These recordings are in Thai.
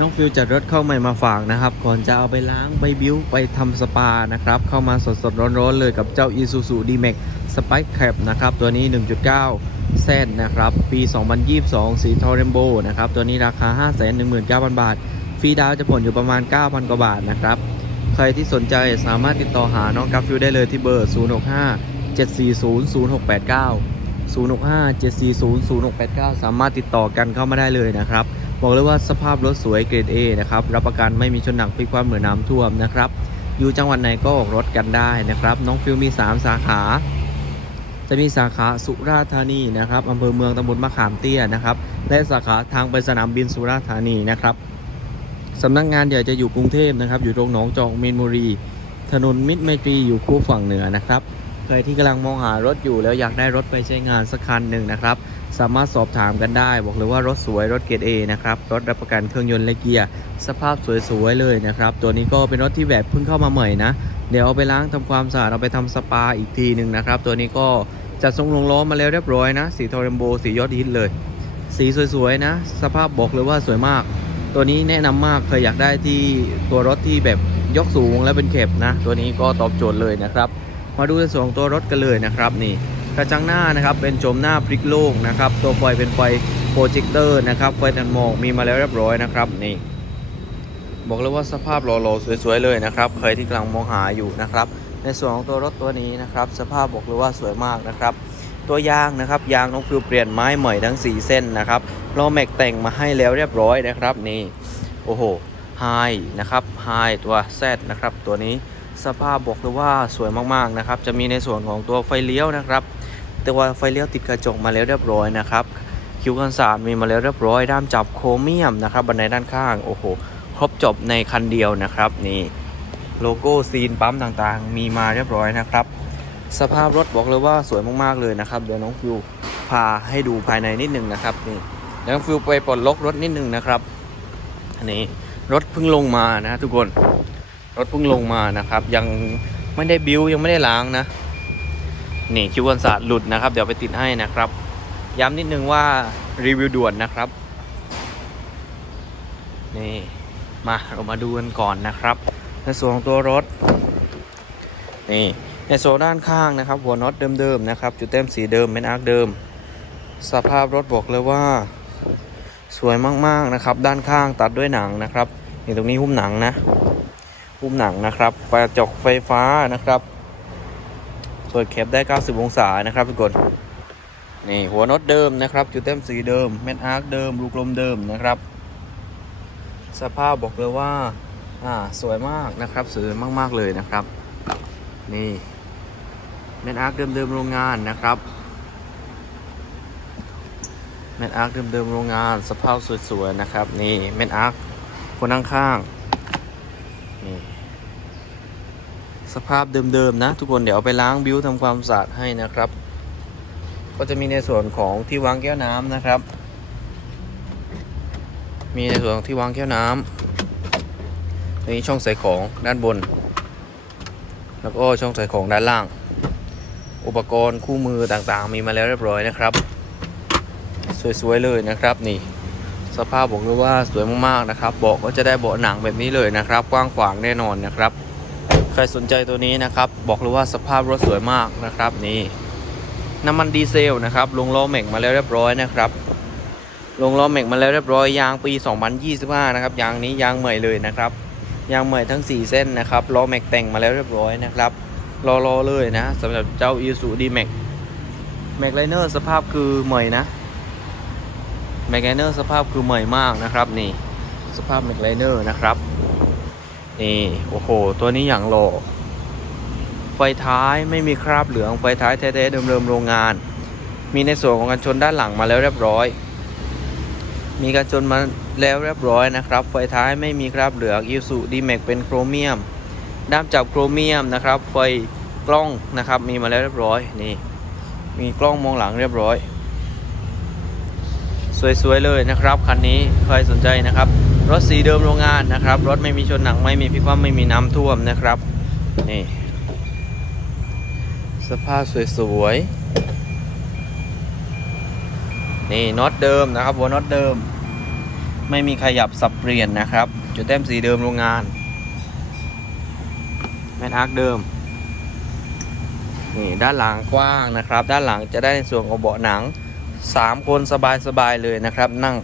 น้องฟิวจัดรถเข้าใหม่มาฝากนะครับ ก่อนจะเอาไปล้างไปบิ้วไปทำสปานะครับ เข้ามาสดสดๆร้อนๆเลยกับเจ้า Isuzu D-Max Spike Cap นะครับ ตัวนี้ 1.9แซนนะครับ ปี 2022 สีทอร์เรมโบนะครับ ตัวนี้ราคา 519,000 บาท ฟรีดาวจะผ่อนอยู่ประมาณ 9,000 กว่าบาทนะครับ ใครที่สนใจสามารถติดต่อหาน้องกัฟฟิวได้เลยที่เบอร์ 065 740 0689 065 740 0689 สามารถติดต่อกันเข้ามาได้เลยนะครับ บอกเลยว่าสภาพรถสวยเกรด A นะครับรับประกันไม่มีชนหนักพลิกคว่ำเหมือนน้ำท่วมนะครับอยู่จังหวัดไหนก็ออกรถกันได้นะครับ น้องฟิวมี 3 สาขา จะมีสาขาสุราษฎร์ธานีนะครับอำเภอเมืองตำบลมะขามเตี้ยนะครับและสาขาทางไปสนามบินสุราษฎร์ธานีนะครับสำนักงานใหญ่จะอยู่กรุงเทพนะครับ อยู่ตรงหนองจอกมีนบุรี ถนนมิตรไมตรีอยู่คู่ฝั่งเหนือนะครับ ครที่กำลังมองหารถอยู่แล้วอยากได้รถไปใช้งานสักคันหนึ่งนะครับ สามารถสอบถามกันได้ บอกเลยว่ารถสวยรถเกรด A นะครับ รถรับประกันเครื่องยนต์และเกียร์ สภาพสวยๆเลยนะครับ ตัวนี้ก็เป็นรถที่แบบเพิ่งเข้ามาใหม่นะ เดี๋ยวเอาไปล้างทำความสะอาดเอาไปทำสปาอีกทีหนึ่งนะครับ ตัวนี้ก็จัดทรงลงล้อมาแล้วเรียบร้อยนะ สีทอร์เรมโบสียอดฮิตเลย สีสวยๆนะ สภาพบอกเลยว่าสวยมาก ตัวนี้แนะนำมากเคยอยากได้ที่ตัวรถที่แบบยกสูงและเป็นเข็บนะ ตัวนี้ก็ตอบโจทย์เลยนะครับ มาดูในส่วนของตัวรถกันเลยนะครับนี่กระจังหน้านะครับเป็นโฉมหน้าพลิกโล่งนะครับตัวไฟเป็นไฟโปรเจคเตอร์นะครับไฟตันมอกมีมาแล้วเรียบร้อยนะครับนี่บอกเลยว่าสภาพหล่อๆสวยๆเลยนะครับใครที่กำลังมองหาอยู่นะครับ ในส่วนของตัวรถตัวนี้นะครับ สภาพบอกเลยว่าสวยมากนะครับ ตัวยางนะครับยางน้องฟิวเปลี่ยนไม้ใหม่ทั้ง 4 เส้นนะครับล้อแม็กแต่งมาให้แล้วเรียบร้อยนะครับนี่โอ้โหไฮนะครับไฮตัว Z นะครับตัวนี้ สภาพบอกเลยว่าสวยมากๆนะครับ จะมีในส่วนของตัวไฟเลี้ยวนะครับตัวไฟเลี้ยวติดกระจกมาแล้วเรียบร้อยนะครับ คิวกันสาดมีมาแล้วเรียบร้อย ด้ามจับโครเมียมนะครับบันไดด้านข้างโอ้โหครบจบในคันเดียวนะครับนี่โลโก้ซีนปั๊มต่างๆ มีมาเรียบร้อยนะครับ สภาพรถบอกเลยว่าสวยมากๆเลยนะครับเดี๋ยวน้องฟิวพาให้ดูภายในนิดหนึ่งนะครับนี่เดี๋ยวน้องฟิวไปปลดล็อกรถนิดหนึ่งนะครับอันนี้รถเพิ่งลงมานะทุกคน รถเพิ่งลงมานะครับ ยังไม่ได้บิวยังไม่ได้ล้างนะ นี่คิวกันศาสตร์หลุดนะครับ เดี๋ยวไปติดให้นะครับ ย้ำนิดนึงว่ารีวิวด่วนนะครับ นี่มาเรามาดูกันก่อนนะครับ ในส่วนของตัวรถ นี่ในโซนด้านข้างนะครับ หัวน็อตเดิมๆนะครับ จุดเต็มสีเดิมเป็นอาร์คเดิม สภาพรถบอกเลยว่า สวยมากๆนะครับ ด้านข้างตัดด้วยหนังนะครับนี่ตรงนี้หุ้มหนังนะ หุ้มหนังนะครับกระจกไฟฟ้านะครับเปิดแคปได้ 90 องศานะครับทุกคนนี่หัวน็อตเดิมนะครับ จุดเต็มสีเดิมเม็ดอาร์คเดิม ลูกลมเดิมนะครับ สภาพบอกเลยว่าอ่าสวยมากนะครับสวยมากๆเลยนะครับ นี่แมนอาร์คเดิมๆโรงงานนะครับแมนอาร์คเดิมๆโรงงาน สภาพสวยๆนะครับ นี่แมนอาร์คคนข้าง นี่สภาพเดิมๆนะ ทุกคนเดี๋ยวไปล้างบิวทำความสะอาดให้นะครับ ก็จะมีในส่วนของที่วางแก้วน้ำนะครับ มีในส่วนของที่วางแก้วน้ำนี่ช่องใส่ของด้านบน แล้วก็ช่องใส่ของด้านล่าง อุปกรณ์คู่มือต่างๆ มีมาแล้วเรียบร้อยนะครับ สวยๆเลยนะครับนี่ สภาพบอกเลยว่าสวยมากๆนะครับเบาะก็จะได้เบาะหนังแบบนี้เลยนะครับ กว้างขวางแน่นอนนะครับ ใครสนใจตัวนี้นะครับ บอกเลยว่าสภาพรถสวยมากนะครับนี่น้ำมันดีเซลนะครับลงล้อแม็กมาแล้วเรียบร้อยนะครับลงล้อแม็กมาแล้วเรียบร้อยยางปี 2025 นะครับยางนี้ยางใหม่เลยนะครับยางใหม่ทั้ง 4 เส้นนะครับล้อแม็กแต่งมาแล้วเรียบร้อยนะครับรอรอเลยนะสำหรับเจ้า i s u d m a x m a x l i n e r สภาพคือใหม่นะ m a x l i n e r สภาพคือใหม่มากนะครับนี่สภาพ m a x l i n e r นะครับนี่โอ้โห ตัวนี้อย่างโลไฟท้ายไม่มีคราบเหลืองไฟท้ายแท้ๆเดิมๆโรงงาน มีในส่วนของกันชนด้านหลังมาแล้วเรียบร้อย มีการจนมาแล้วเรียบร้อยนะครับ ไฟท้ายไม่มีคราบเหลืองอิสุดีแม็กเป็นโครเมียมด้ามจับโครเมียมนะครับ ไฟกล้องนะครับ มีมาแล้วเรียบร้อยนี่มีกล้องมองหลังเรียบร้อย สวยๆเลยนะครับคันนี้ใครสนใจนะครับ รถสีเดิมโรงงานนะครับ รถไม่มีชนหนังไม่มีพิกคว่ำไม่มีน้ำท่วมนะครับนี่สภาพสวยๆนี่น็อตเดิมนะครับหัวน็อตเดิม ไม่มีขยับสับเปลี่ยนนะครับ จุดแต้มสีเดิมโรงงานแมนอาร์คเดิมนี่ด้านหลังกว้างนะครับ ด้านหลังจะได้ในส่วนของเบาะหนัง 3 คนสบายๆเลยนะครับ นั่ง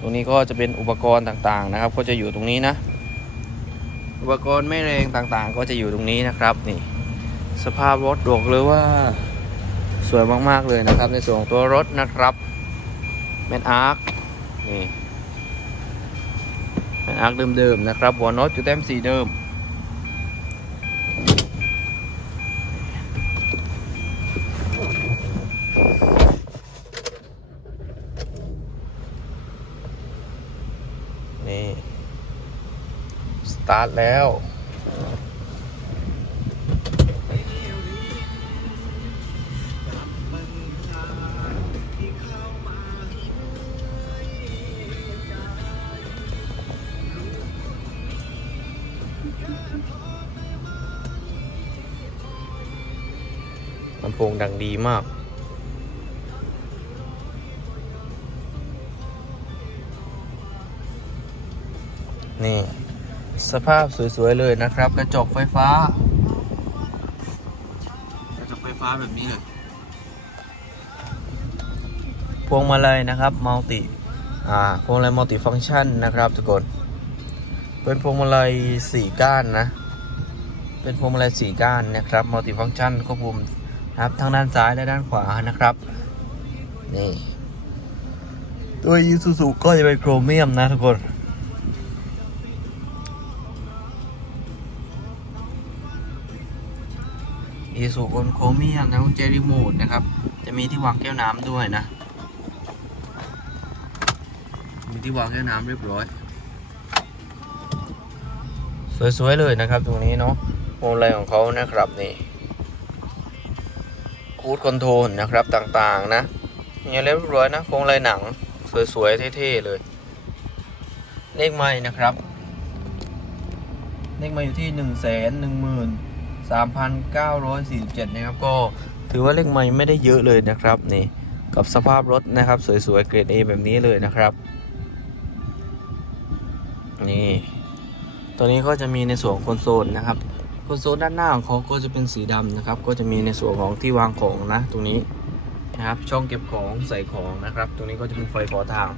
ตรงนี้ก็จะเป็นอุปกรณ์ต่างๆนะครับ ก็จะอยู่ตรงนี้นะ อุปกรณ์ไม่แรงต่างๆ ก็จะอยู่ตรงนี้นะครับนี่ สภาพรถบอกเลยว่าสวยมากๆเลยนะครับ ในส่วนของตัวรถนะครับแมนอาร์คนี่แมนอาร์คเดิมๆนะครับหัวน็อตจุดแต้มสีเดิม นี่ ส ตาร์ทแล้ว ลำโพงดังดีมากนี่ สภาพสวยๆเลยนะครับ กระจกไฟฟ้า กระจกไฟฟ้าแบบนี้เลยพวงมาลัยนะครับมัลติอ่าพวงมาลัยมัลติฟังก์ชันนะครับทุกคนเป็นพวงมาลัยสี่ก้านนะเป็นพวงมาลัยสี่ก้านนะครับมัลติฟังก์ชันควบคุมนะครับทั้งด้านซ้ายและด้านขวานะครับนี่ตัวยูซูซูก็จะเป็นโครเมียมนะทุกคน อีสุบนโคเมียมนะคุณเจรีโมดนะครับ จะมีที่วางแก้วน้ำด้วยนะ มีที่วางแก้วน้ำเรียบร้อย สวยๆเลยนะครับตรงนี้เนาะโมอะไรของเขานะครับนี่คูดคอนโทรลนะครับต่างๆนะมีอะไรเรียบร้อยนะโครงลายหนัง สวยๆเท่ๆเลย เลขไม่นะครับ เลขไมาอยู่ที่1นึ่งแสนหนึ่งหมื่น สามพันเก้าร้อยสี่สิบเจ็ดนะครับก็ถือว่าเลขไม่ไม่ได้เยอะเลยนะครับนี่กับสภาพรถนะครับ สวยๆเกรด A แบบนี้เลยนะครับนี่ตัวนี้ก็จะมีในส่วนของคอนโซลนะครับคอนโซลด้านหน้าของเขาก็จะเป็นสีดำนะครับ ก็จะมีในส่วนของที่วางของนะตรงนี้นะครับช่องเก็บของใส่ของนะครับ ตรงนี้ก็จะเป็นไฟขอทาง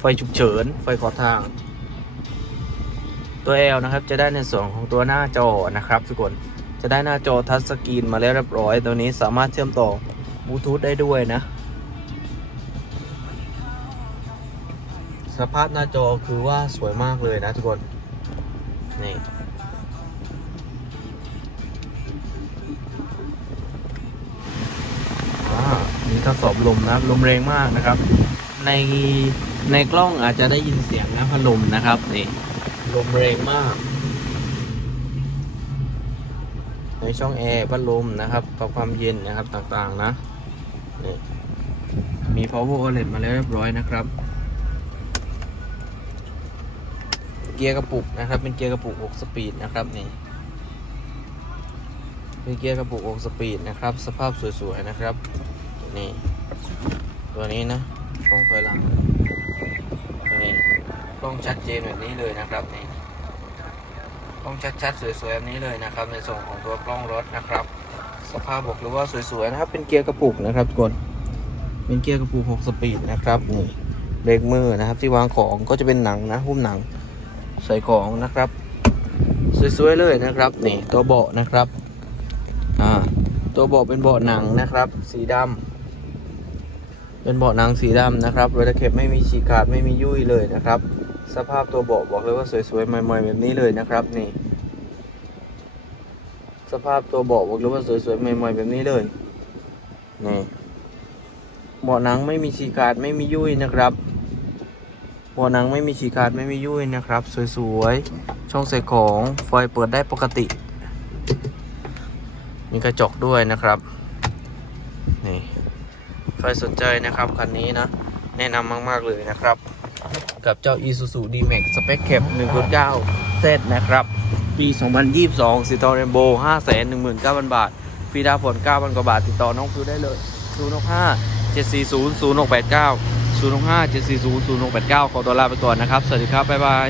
ไฟฉุกเฉิน ไฟขอทาง ตัว L นะครับจะได้ในส่วนของตัวหน้าจอนะครับทุกคนจะได้หน้าจอทัชสกรีนมาแล้วเรียบร้อย ตัวนี้สามารถเชื่อมต่อบลูทูธได้ด้วยนะ สภาพหน้าจอคือว่าสวยมากเลยนะทุกคน นี่มีทดสอบลมนะลมแรงมากนะครับ ในในกล้องอาจจะได้ยินเสียงนะพัดลมนะครับนี่ ลมแรงมาก ในช่องแอร์พัดลมนะครับปรับความเย็นนะครับต่างๆนะนี่มี power outlet มาแล้วเรียบร้อยนะครับ เกียร์กระปุกนะครับ เป็นเกียร์กระปุก 6 สปีดนะครับนี่เป็นเกียร์กระปุก 6 สปีดนะครับ สภาพสวยๆนะครับนี่ตัวนี้นะกล้องถอยหลังนี่ กล้องชัดเจนแบบนี้เลยนะครับนี่กล้องชัดๆ สวยๆแบบนี้เลยนะครับ ในส่วนของตัวกล้องรถนะครับ สภาพบอกเลยว่าสวยๆนะครับ เป็นเกียร์กระปุกนะครับทุกคนเป็นเกียร์กระปุก 6 สปีดนะครับนี่เบรกมือนะครับ ที่วางของก็จะเป็นหนังนะหุ้มหนังใส่ของนะครับ สวยๆเลยนะครับนี่ตัวเบาะนะครับอ่าตัวเบาะเป็นเบาะหนังนะครับ สีดำ เป็นเบาะหนังสีดำนะครับรอยตะเข็บไม่มีฉีกขาดไม่มียุ่ยเลยนะครับ สภาพตัวเบาะบอกเลยว่าสวยๆใหม่ๆแบบนี้เลยนะครับนี่สภาพตัวเบาะบอกเลยว่าสวยๆใหม่ๆแบบนี้เลยนี่เบาะหนังไม่มีฉีกขาดไม่มียุ่ยนะครับหัวหนังไม่มีฉีกขาดไม่มียุ่ยนะครับ สวยๆช่องใส่ของไฟเปิดได้ปกติ มีกระจกด้วยนะครับนี่ ใครสนใจนะครับ คันนี้นะ แนะนำมากๆเลยนะครับ กับเจ้า Isuzu D-Max Spec Cap 1.9 Z นะครับ ปี 2022สีทองเรนโบ519,000 บาทฟรีดาวผ่อน9,000 กว่าบาท ติดต่อน้องฟิวได้เลย065 740 0689 0 6 5 7 4 0 0 6 8 9 ขอตัวลาไปก่อนนะครับ สวัสดีครับ บ๊ายบาย